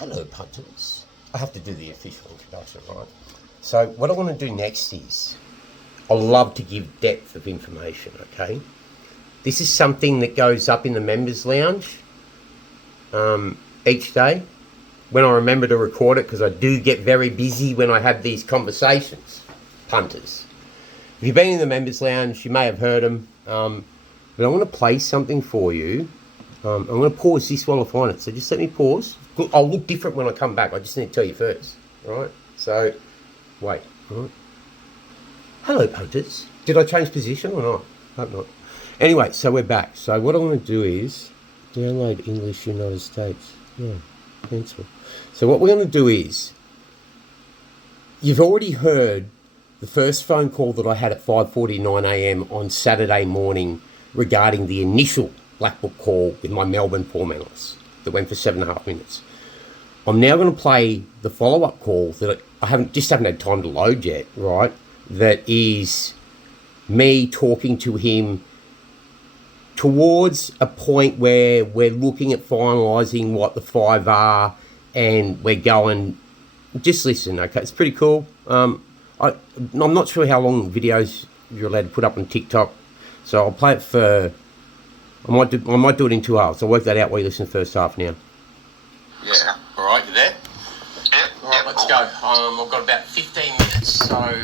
Hello, punters. I have to do the official introduction, right? So what I want to do next is, I love to give depth of information, okay? This is something that goes up in the members lounge each day when I remember to record it, because I do get very busy when I have these conversations, punters. If you've been in the members lounge, you may have heard them, but I want to play something for you. I'm going to pause this while I find it, so just let me pause. I'll look different when I come back. I just need to tell you first, right? So, wait. Right. Hello, punters. Did I change position or not? Hope not. Anyway, so we're back. So what I want to do is download English United States. Yeah, pencil. So what we're going to do is, you've already heard the first phone call that I had at 5:49 a.m. on Saturday morning regarding the initial Black Book call with my Melbourne form analyst that went for 7.5 minutes. I'm now going to play the follow-up call that I haven't had time to load yet, right? That is me talking to him towards a point where we're looking at finalising what the 5 are, and we're going, just listen, okay? It's pretty cool. I'm not sure how long videos you're allowed to put up on TikTok, so I'll play it for, I might do it in 2 hours. I'll work that out while you listen to the first half now. Yeah. All right, you there? Yep. All right, let's go. I've got about 15 minutes, so I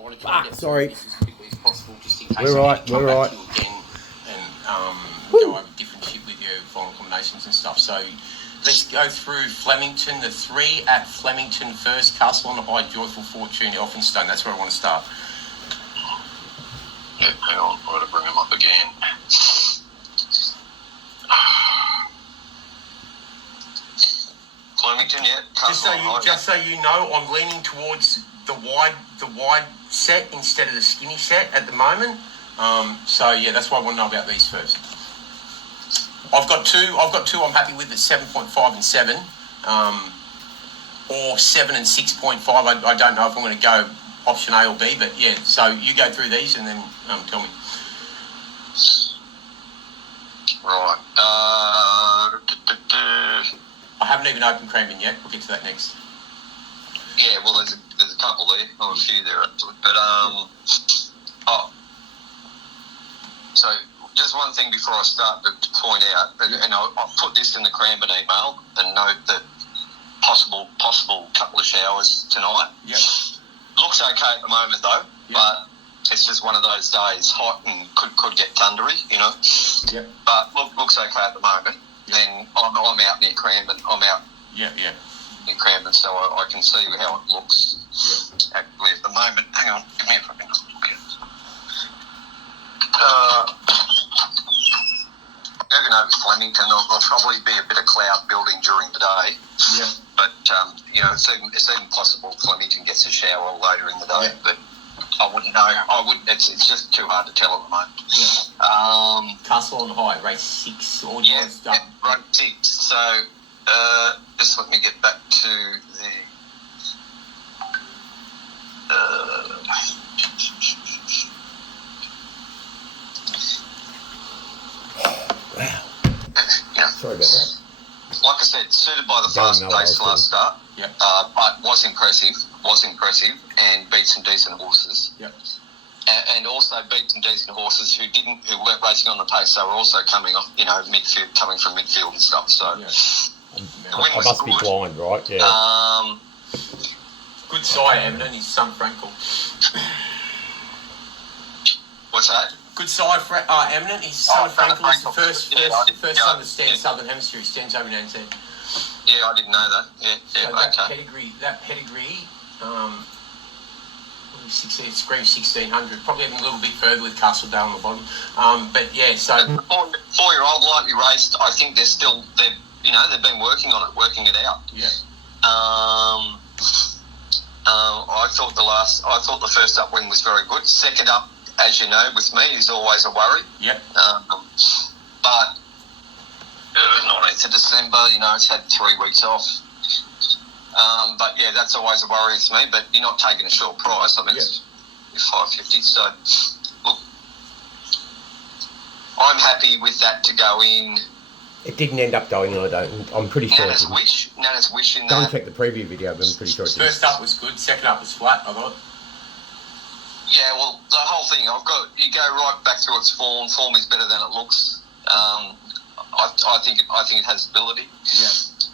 want to try and get sorry. through this as quickly as possible, just in case We're I right, need to come we're back right. to you again and go over different shit with you, final combinations and stuff. So let's go through Flemington, the 3 at Flemington first, Castle on the High, Joyful Fortune, Elphinstone. That's where I want to start. Yeah, hang on, I've got to bring them up again. Flemington, yeah. Just so you know, I'm leaning towards the wide set instead of the skinny set at the moment. So yeah, that's why I want to know about these first. I've got two I'm happy with at 7.5 and 7, or 7 and 6.5. I don't know if I'm going to go option A or B, but yeah. So you go through these and then tell me. Right. I haven't even opened Cranbourne yet. We'll get to that next. Yeah, well, there's a couple there, or a few there actually, but so just one thing before I start to point out, and I'll put this in the Cranbourne email and note that possible couple of showers tonight. Yep. Looks okay at the moment though, yep. But it's just one of those days, hot and could get thundery, you know. Yep. But looks okay at the moment. Yep. And I'm out near Cranbourne. I'm out. Yeah. In Cranbourne, so I can see how it looks. Yep. Actually at the moment. Hang on, give me a fucking look at it. Moving over to Flemington, there'll probably be a bit of cloud building during the day. Yeah. But it's even possible Flemington gets a shower later in the day. Yeah. But I wouldn't know. It's just too hard to tell at the moment. Yeah. Castle on the High, race 6. All yeah, race 6. So just let me get back to the. Wow. Yeah. Sorry about that. Like I said, suited by the fast pace last start. Yep. But was impressive, and beat some decent horses. Yep. And also beat some decent horses who weren't racing on the pace. They were also coming off, midfield, coming from midfield and stuff. So the win was I must good. be blind, right? Yeah. Good sire, Emden. His son Frankel. What's that? Good sire, Eminent. His son Frankel is the first son to stand Southern Hemisphere. He stands over in ANZ. Yeah, I didn't know that. Yeah, so okay. That pedigree, it screams 1600. Probably even a little bit further with Castledale on the bottom. But yeah, so 4-year-old lightly raced. I think they've been working on it, working it out. Yeah. I thought the first up win was very good. Second up, as you know, with me, is always a worry. Yep. But 19th of December, it's had 3 weeks off. But yeah, that's always a worry with me. But you're not taking a short price. I mean, it's $5.50. So look, I'm happy with that to go in. It didn't end up going, I'm pretty sure. Nana's has Wish in Go and that. check the preview video, but I'm pretty sure it did. First up was good. Second up was flat, I thought. Yeah, well, the whole thing, you go right back through its form. Form is better than it looks. I think it has ability. Yeah.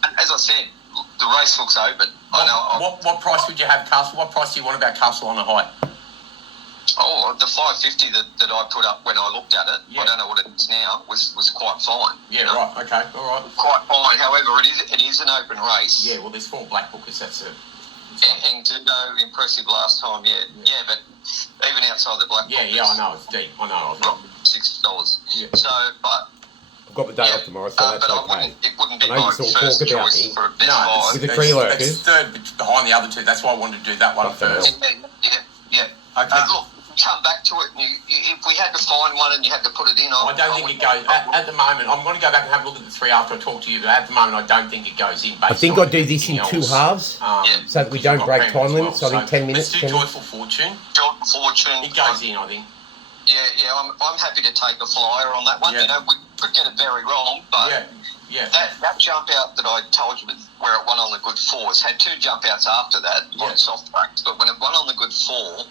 And as I said, the race looks open. What price would you have Castle? What price do you want about Castle on the height? Oh, the 550 that I put up when I looked at it, I don't know what it is now, was quite fine. Yeah, right. Okay, all right. Quite fine. However, it is an open race. Yeah, well, there's 4 black bookers. That's it. And to go impressive last time, yeah, but even outside the black bookers, I know it's deep. I know. $6. Yeah. So, but I've got the day off tomorrow, so that's but okay. it wouldn't be I know my you sort of first talk about choice me. for a best No, five. With the tree lurkers. It's third behind the other two. That's why I wanted to do that one first. Yeah. Okay. Look, come back to it. If we had to find one and you had to put it in, I don't think it goes at the moment. I'm going to go back and have a look at the 3 after I talk to you. But at the moment, I don't think it goes in. I think I'll do this in 2 halves, so that we don't break time limits. I think 10 minutes. Let's do Joyful Fortune. Joyful Fortune. It goes in, I think. Yeah. I'm happy to take a flyer on that one. Yeah. You know, we could get it very wrong, but that jump out that I told you where it won on the good fours had 2 jump outs after that on soft tracks, but when it won on the good 4.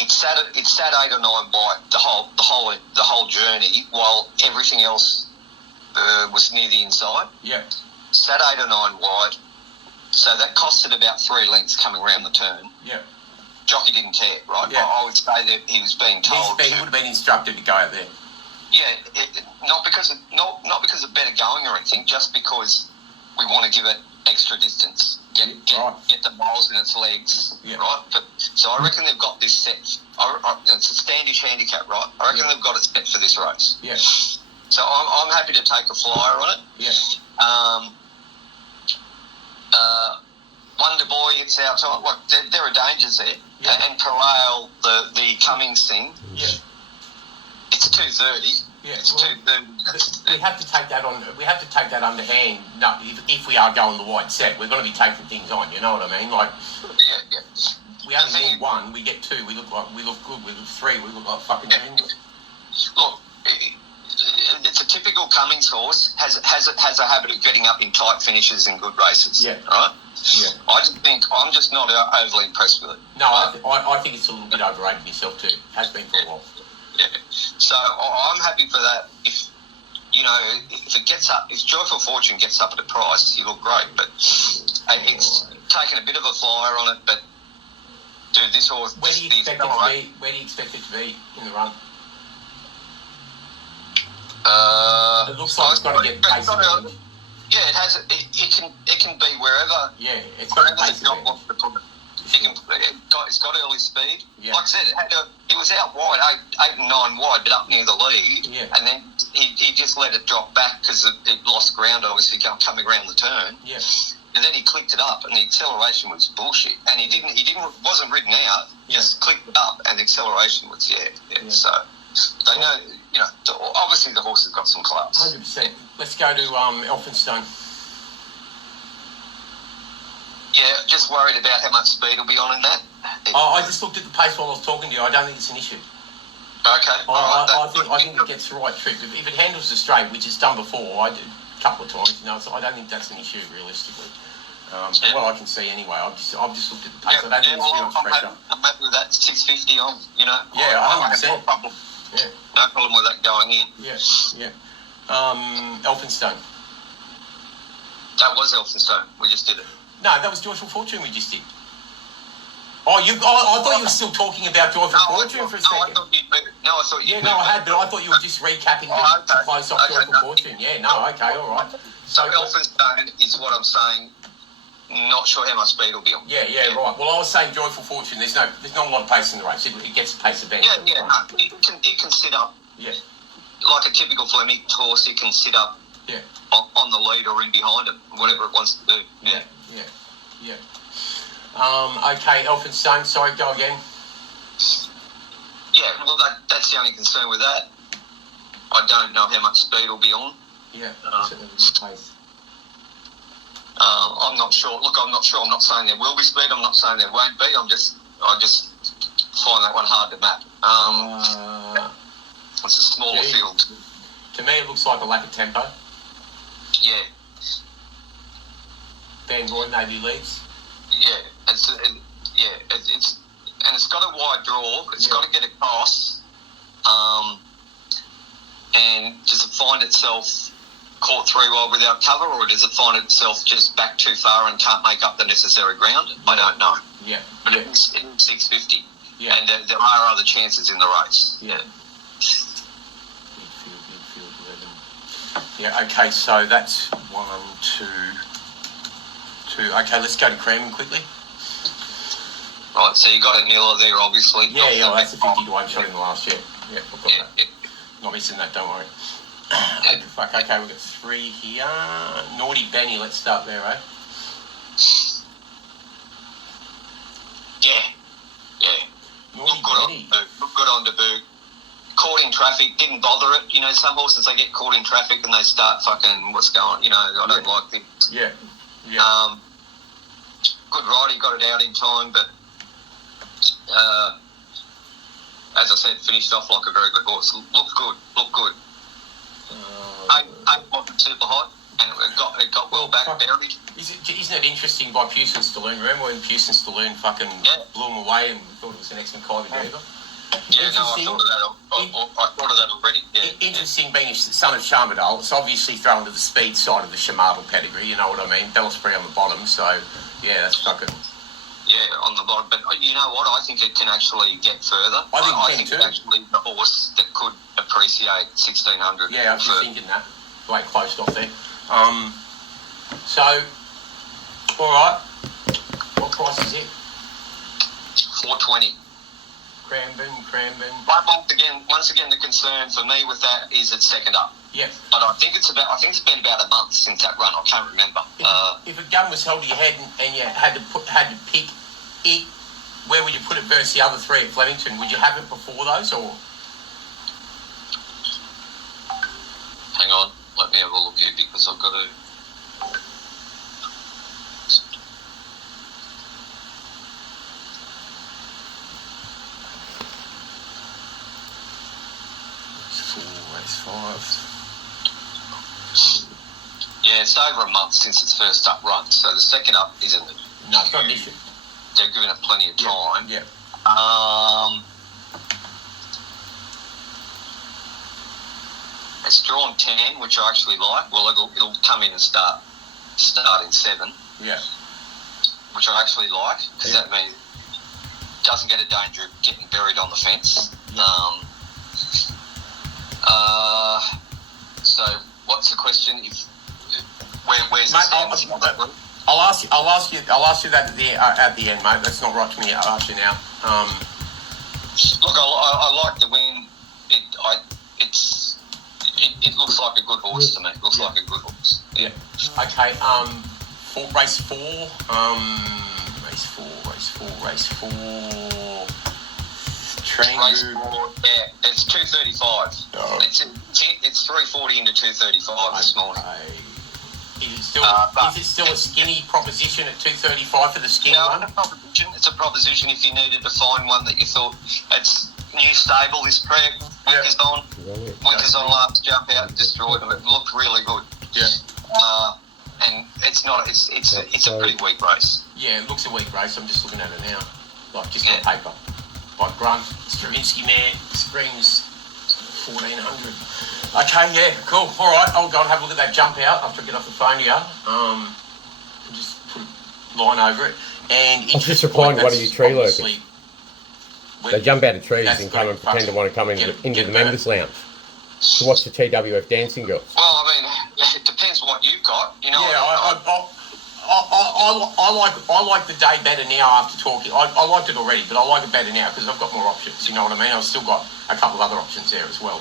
It sat 8 or 9 wide the whole journey, while everything else was near the inside. Yeah. Sat 8 or 9 wide, so that costed about 3 lengths coming around the turn. Yeah. Jockey didn't care, right? Yeah. I would say that he was being told. He would have been instructed to go out there. Yeah, not because of better going or anything, just because we want to give it extra distance. Get the miles in its legs, right? But, so I reckon they've got this set. It's a standish handicap, right? I reckon they've got it set for this race. Yeah. So I'm happy to take a flyer on it. Yeah. Wonder Boy, it's outside. Look, there are dangers there. Yeah. And Corral, the Cummings thing. Yeah. It's 2:30. Yeah. It's 2:30. We have to take that on. We have to take that underhand. No, if we are going the wide set, we're going to be taking things on. You know what I mean? Like. Yeah. We only need 1. We get 2. We look good. We look 3. We look like fucking genius. Look, it's a typical Cummings horse. Has a habit of getting up in tight finishes in good races. Yeah. Right. Yeah. I'm just not overly impressed with it. No, I think it's a little bit overrated myself too. Has been for a while. Yeah. So I'm happy for that. If it gets up, if Joyful Fortune gets up at a price, you look great. But it's taken a bit of a flyer on it. But dude, this horse. Where do you expect it to be? Where do you expect it to be in the run? It looks like it's got to get pace. Yeah, it has. It can be wherever. Yeah, it's got pace. It's got early speed. Yeah. Like I said, it was out wide, 8 and 9 wide, but up near the lead. Yeah. And then he just let it drop back because it lost ground, obviously, coming around the turn. Yeah. And then he clicked it up, and the acceleration was bullshit. And he wasn't ridden out. Just clicked it up, and the acceleration was Yeah. So they know, obviously the horse has got some class. 100%. Let's go to Elphinstone. Yeah, just worried about how much speed will be on in that. I just looked at the pace while I was talking to you. I don't think it's an issue. Okay. I think it gets the right trip. If it handles the straight, which it's done before, I did a couple of times. So I don't think that's an issue realistically. What I can see anyway. I've just looked at the pace. I don't think it's too much pressure. I'm happy with that. 650 on. Yeah, 100%. No problem with that going in. Yeah. Elphinstone. That was Elphinstone. We just did it. No, that was Joyful Fortune we just did. I thought you were still talking about Joyful Fortune for a second. I thought you. Yeah, no, I had, but I thought you were just recapping the close off Joyful Fortune. Yeah, no, okay, all right. So Elphinstone is what I'm saying. Not sure how much speed will be on. Yeah, right. Well, I was saying Joyful Fortune. There's not a lot of pace in the race. It gets the pace advantage. Yeah. No, it can sit up. Yeah. Like a typical Fleming horse, it can sit up. Yeah. On the lead or in behind him, whatever it wants to do. Yeah. Okay, Elphinstone. Sorry, go again. Yeah, well, that's the only concern with that. I don't know how much speed will be on. Yeah. Pace. I'm not sure. Look, I'm not sure. I'm not saying there will be speed. I'm not saying there won't be. I just find that one hard to map. It's a smaller field. To me, it looks like a lack of tempo. Yeah. Van Roy maybe leads. Yeah, it's got a wide draw. It's got to get across. And does it find itself caught 3 wide without cover, or does it find itself just back too far and can't make up the necessary ground? I don't know. Yeah. But it's in 650. Yeah. And there are other chances in the race. Yeah. Midfield 11. Yeah, okay, so that's 1, 2. Okay, let's go to Cranbourne quickly. Right, so you got a niller there, obviously. Yeah, well, that's a 50 to 1 shot in the last year. Yeah, I've got that. Yeah. Not missing that, don't worry. Fuck, okay, we've got 3 here. Naughty Benny, let's start there, eh? Yeah. Naughty Benny. Look good on debut. Caught in traffic, didn't bother it. You know, some horses, they get caught in traffic and they start fucking, what's going on? You know, I don't like this. Yeah. Good ride, he got it out in time, but as I said, finished off like a very good horse. Looked good. Eight wasn't super hot, and it got well back buried. Isn't it interesting by Puce and Stallone? Remember when Puce and Stallone fucking blew him away and we thought it was the next Mackay Diva? Yeah, no, I thought of that already. Yeah. Interesting being a son of Charmadale. It's obviously thrown to the speed side of the Charmadale pedigree, you know what I mean? Bellisbury on the bottom, so yeah, that's fucking... Yeah, on the bottom. But you know what? I think it can actually get further. I think it's actually the horse that could appreciate 1600. Yeah, I was just thinking that. The way it closed off there. So, all right. What price is it? 420. Cranbourne. But once again, the concern for me with that is it's second up. Yep. But I think it's been about a month since that run. I can't remember. If a gun was held to your head and you had to pick it, where would you put it versus the other 3 at Flemington? Would you have it before those or? Hang on, let me have a look here because I've got to. Race 5. Yeah, it's over a month since its first up run, so the second up isn't. No, it's not an issue. They're giving it plenty of time. Yeah. It's drawn 10, which I actually like. Well, it'll come in and start in 7. Yeah. Which I actually like because that means it doesn't get a danger of getting buried on the fence. Yeah. So what's the question? Where's mate, the I'll ask you that at the end, mate. That's not right to me. I'll ask you now. Look, I like the win. It looks like a good horse to me. It looks like a good horse. Yeah. Okay. Race 4. Race 4. Race 4. Yeah, it's 2:35. Oh. It's 3:40 into 2:35 this morning. Is it still a skinny proposition at 2:35 for the skinny one? It's a proposition if you needed to find one that you thought it's new stable this preg. Winter's on last jump out and destroyed them. It looked really good. Yeah. And it's not. It's a pretty weak race. Yeah, it looks a weak race. I'm just looking at it now, like just on paper. Like Grunt, Stravinsky man screams 1400. Okay, yeah, cool. All right, I'll go and have a look at that jump out after I get off the phone here. And just put a line over it. And I'm just supplying one of you tree lurkers. They jump out of trees and come and pretend to want to come into the members' lounge to watch the TWF Dancing Girls. Well, I mean, it depends what you've got. You know. Yeah, I like the day better now after talking. I liked it already, but I like it better now because I've got more options. You know what I mean? I've still got a couple of other options there as well.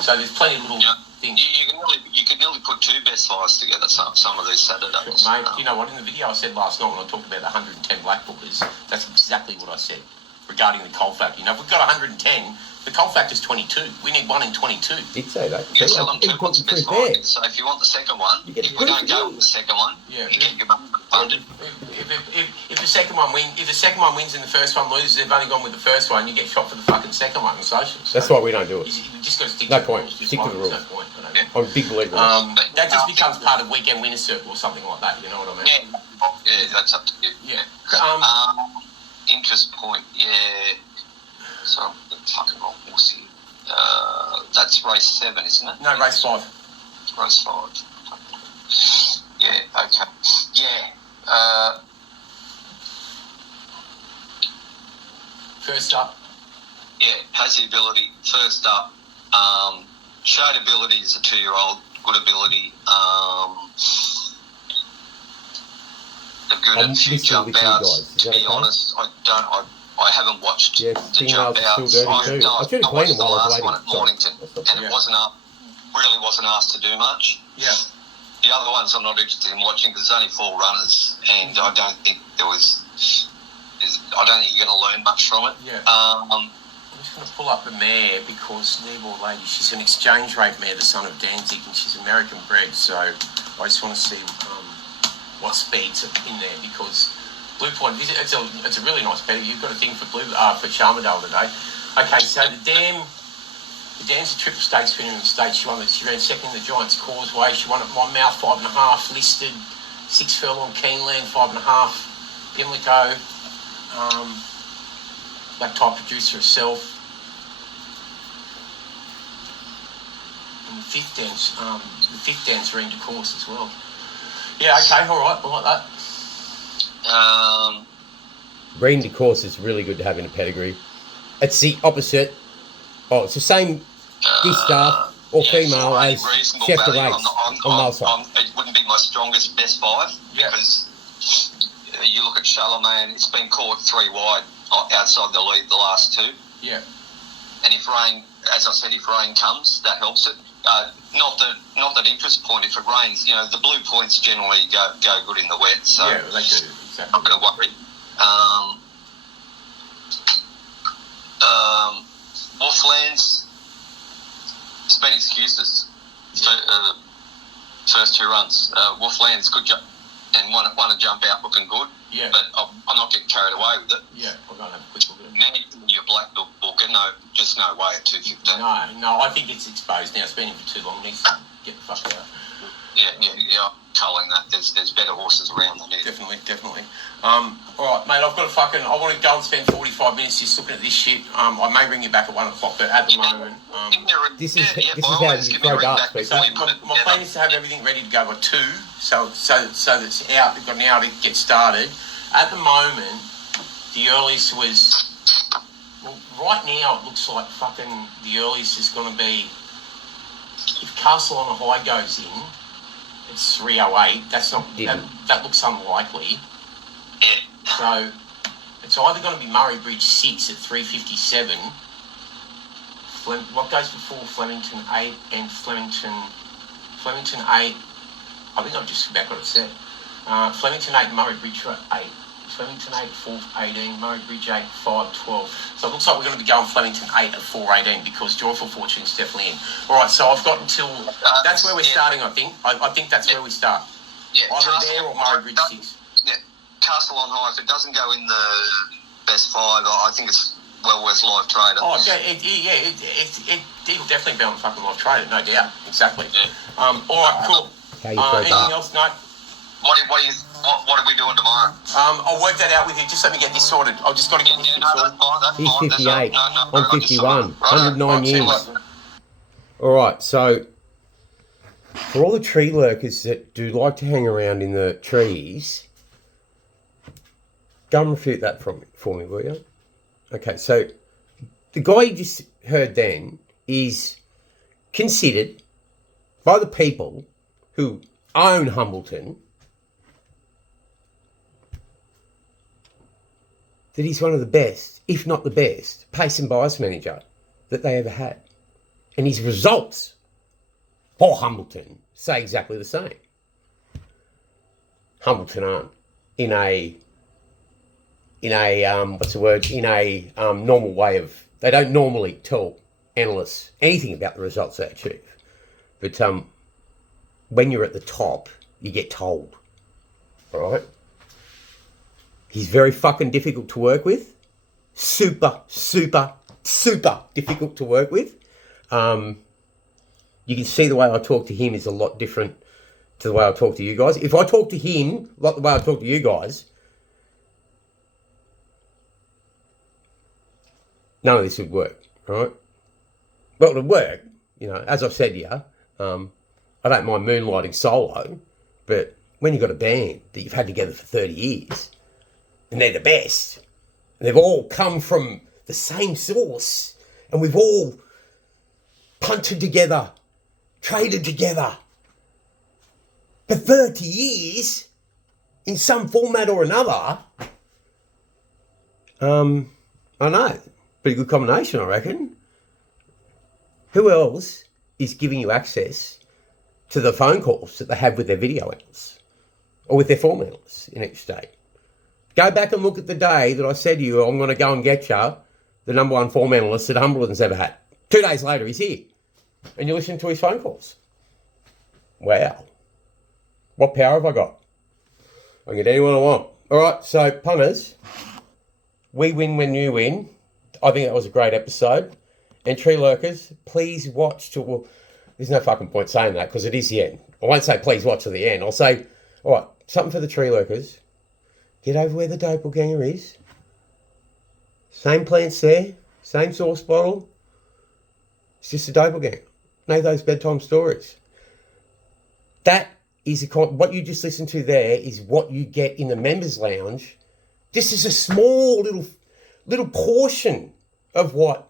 So there's plenty of little things. You could nearly put 2 best fives together some of these Saturdays. Sure, mate, you know what? In the video I said last night when I talked about the 110 black bookers, that's exactly what I said regarding the coal factor. You know, if we've got 110, the coal factor's 22. We need 1 in 22. Did say that. You sell them 2 best fives. So if you want the second one, if we don't go with the second one, you get your money funded. If the second one wins and the first one loses, they've only gone with the first one. You get shot for the fucking second one on socials. That's why we don't do it. You just got to stick no to point. the rules. Stick to the rules. No point. I don't I'm a big believer. That just becomes part of weekend winner circle or something like that. You know what I mean? Yeah, that's up to you. Yeah. Interest point, yeah. So I'm fucking wrong. We'll see. That's race 7, isn't it? No, race 5. Race 5. Yeah, okay. Yeah. First up. Yeah, has the ability. First up, showed ability as a 2-year-old. Good ability. The good I'm at few listening jump with you outs. guys. Is To that be okay? honest, I haven't watched Yes, the jump females are outs. still dirty too. I should have watched played them the while I was last waiting. one at Mornington, and it really wasn't asked to do much. Yeah. The other ones I'm not interested in watching because there's only 4 runners, and I don't think I don't think you're going to learn much from it. Yeah. I'm just going to pull up the mare because Neighbour Lady, she's an exchange rate mare, the son of Danzig, and she's American bred. So I just want to see what speeds are in there because Blue Point, it's a really nice pedigree. You've got a thing for Charmerdale today. Okay, so the dam's a triple stakes winner in the state. She ran second in the Giants Causeway. She won at Monmouth 5.5, listed 6 furlong Keeneland 5.5, Pimlico. Black type producer herself. And the fifth dance ran to course as well. Yeah, okay, all right, I like that. Reading to course is really good to have in a pedigree. It's the opposite. Oh, it's the same this staff or female as Chef the Race on male side. It wouldn't be my strongest best 5 because you look at Charlemagne, it's been caught 3 wide outside the lead the last 2. Yeah. And if rain, as I said, if rain comes, that helps it. Not that interest point. If it rains, the blue points generally go good in the wet. So yeah, they do. Exactly. I'm not going to worry. Wolflands, there's been excuses. First 2 runs. Wolflands, good jump, and one a jump out looking good. Yeah. But I'm not getting carried away with it. Yeah, I'm going to have a quick look at it. Now you're black booker, no way at 2:15. No, I think it's exposed now. It's been in for too long. It needs to get the fuck out. Yeah, I'm culling that. There's better horses around than it. Definitely. All right, mate, I want to go and spend 45 minutes just looking at this shit. I may bring you back at 1 o'clock, but at the moment... This is how you throw darts, people. So my plan is to have everything ready to go by 2, so that it's out. They've got an hour to get started. At the moment, the earliest was... Well, right now it looks like fucking the earliest is going to be... If Castle on the High goes in, it's 3:08. That's not... That looks unlikely. So it's either going to be Murray Bridge 6 at 3:57. What goes before Flemington 8 and Flemington 8? I think I've just about got it set. Flemington 8, Murray Bridge 8. Flemington 8, 4:18, Murray Bridge 8, 5:12. So it looks like we're going to be going Flemington 8 at 4:18 because Joyful Fortune's definitely in. All right, so I've got until... that's where we're starting, I think. I think that's where we start. Yeah, either there or Murray Bridge 6. Yeah, Castle on High, if it doesn't go in the best 5, I think it's well worth live trader. Oh, it'll definitely be on fucking live trader, no doubt. Exactly. Yeah. All right, cool. Anything else? No? What are we doing tomorrow? I'll work that out with you. Just let me get this sorted. I've just got to get this sorted. He's 58. I'm 51. 109 years. All right, so for all the tree lurkers that do like to hang around in the trees, go and refute that for me, will you? Okay, so the guy you just heard then is considered by the people who own Humbleton that he's one of the best, if not the best, pace and bias manager that they ever had. And his results for Humbleton say exactly the same. Humbleton aren't in a normal way of... They don't normally tell analysts anything about the results they achieve. But when you're at the top, you get told. All right? He's very fucking difficult to work with. Super difficult to work with. You you can see the way I talk to him is a lot different to the way I talk to you guys. If I talk to him like the way I talk to you guys, none of this would work, right? Well, it would work, as I've said here, I don't mind moonlighting solo, but when you've got a band that you've had together for 30 years, and they're the best, and they've all come from the same source, and we've all punted together, traded together for 30 years in some format or another, I know, pretty good combination, I reckon. Who else is giving you access to the phone calls that they have with their video analysts or with their form analysts in each state? Go back and look at the day that I said to you, I'm going to go and get you the number one form analyst that Humbleton's ever had. 2 days later, he's here. And you listen to his phone calls. Wow. What power have I got? I can get anyone I want. All right, so punters, we win when you win. I think that was a great episode. And tree lurkers, please watch till... Well, there's no fucking point saying that because it is the end. I won't say please watch to the end. I'll say, all right, something for the tree lurkers. Get over where the doppelganger is. Same plants there. Same sauce bottle. It's just a doppelganger. Know those bedtime stories. That is what you just listened to there is what you get in the members lounge. This is a small little portion of what,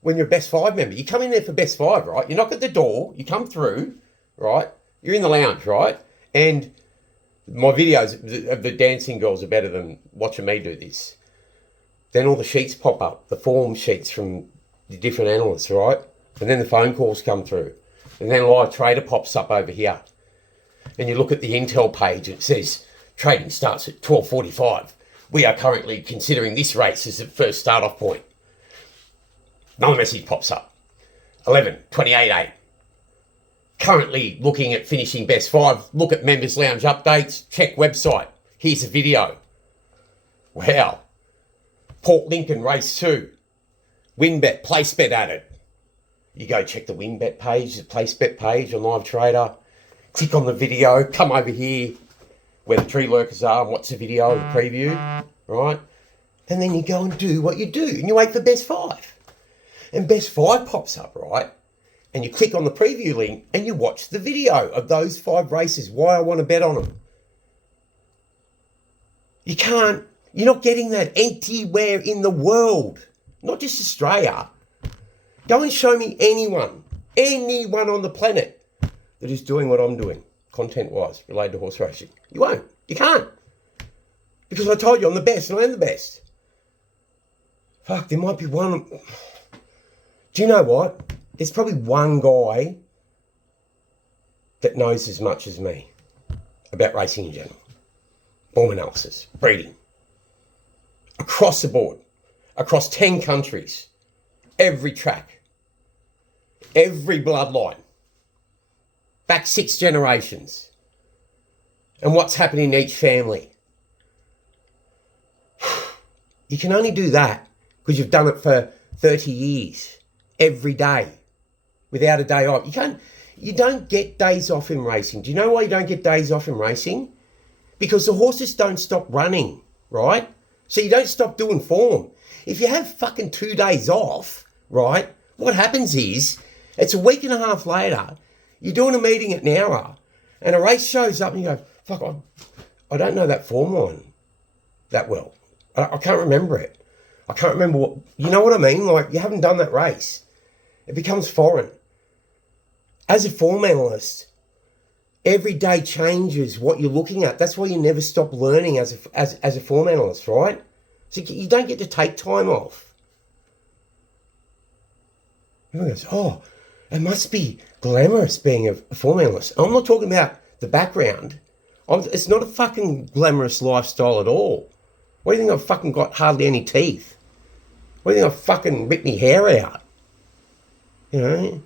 when you're a best five member, you come in there for best five, right? You knock at the door, you come through, right? You're in the lounge, right? And my videos of the dancing girls are better than watching me do this. Then all the sheets pop up, the form sheets from the different analysts, right? And then the phone calls come through. And then live trader pops up over here. And you look at the Intel page, it says, trading starts at 12:45. We are currently considering this race as the first start-off point. Another message pops up. 11:28. Currently looking at finishing best five. Look at members lounge updates. Check website. Here's a video. Wow. Port Lincoln race 2. WinBet, place bet added. You go check the WinBet page, the place bet page on Live Trader. Click on the video. Come over here where the tree lurkers are and watch the video, the preview, right? And then you go and do what you do. And you wait for best five. And best five pops up, right? And you click on the preview link and you watch the video of those 5 races, why I want to bet on them. You're not getting that anywhere in the world, not just Australia. Go and show me anyone on the planet that is doing what I'm doing, content-wise, related to horse racing. You won't. You can't. Because I told you I'm the best and I am the best. Fuck, there might be one... Do you know what? There's probably one guy that knows as much as me about racing in general. Form analysis, breeding. Across the board. Across 10 countries. Every track. Every bloodline. Back 6 generations. And what's happening in each family. You can only do that because you've done it for 30 years. Every day. Without a day off. You don't get days off in racing. Do you know why you don't get days off in racing? Because the horses don't stop running, right? So you don't stop doing form. If you have fucking 2 days off, right, what happens is, it's a week and a half later, you're doing a meeting at an hour, and a race shows up and you go, fuck, I don't know that form line that well. I can't remember it. I can't remember what, you know what I mean? Like, you haven't done that race. It becomes foreign. As a form analyst, every day changes what you're looking at. That's why you never stop learning as a form analyst, right? So you don't get to take time off. Everyone goes, oh, it must be glamorous being a form analyst. I'm not talking about the background. It's not a fucking glamorous lifestyle at all. What do you think I've fucking got hardly any teeth? What do you think I've fucking ripped my hair out? You know?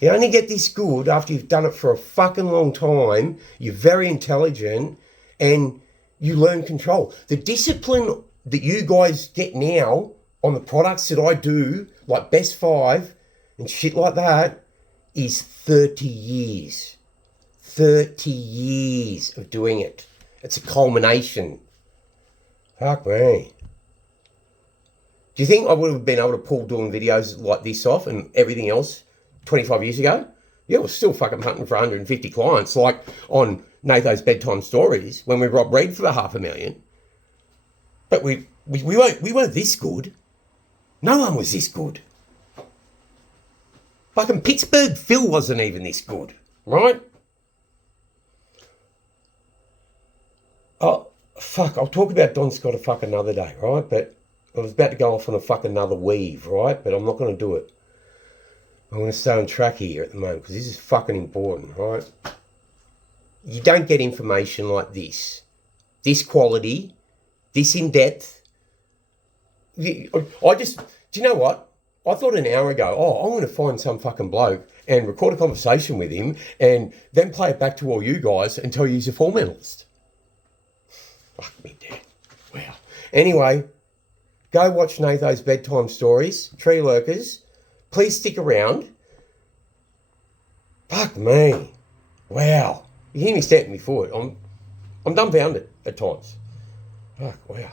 You only get this good after you've done it for a fucking long time. You're very intelligent and you learn control. The discipline that you guys get now on the products that I do, like Best Five and shit like that, is 30 years. 30 years of doing it. It's a culmination. Fuck me. Do you think I would have been able to pull doing videos like this off and everything else 25 years ago? Yeah, we're still fucking hunting for 150 clients, like on Nathan's Bedtime Stories when we robbed Reed for $500,000. But we weren't this good. No one was this good. Fucking Pittsburgh Phil wasn't even this good, right? Oh, fuck, I'll talk about Don Scott a fuck another day, right? But I was about to go off on a fuck another weave, right? But I'm not going to do it. I'm going to stay on track here at the moment because this is fucking important, right? You don't get information like this. This quality, this in-depth. Do you know what? I thought an hour ago, I'm going to find some fucking bloke and record a conversation with him and then play it back to all you guys and tell you he's a form analyst. Fuck me dead. Wow. Anyway, go watch Nathan's Bedtime Stories. Tree Lurkers, please stick around. Fuck me. Wow. You hear me stamping me forward. I'm dumbfounded at times. Fuck, wow.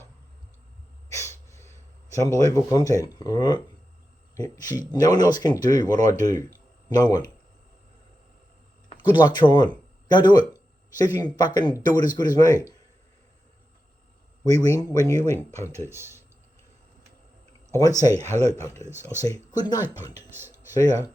It's unbelievable content, all right? No one else can do what I do. No one. Good luck trying. Go do it. See if you can fucking do it as good as me. We win when you win, punters. I won't say hello, punters. I'll say good night, punters. See ya.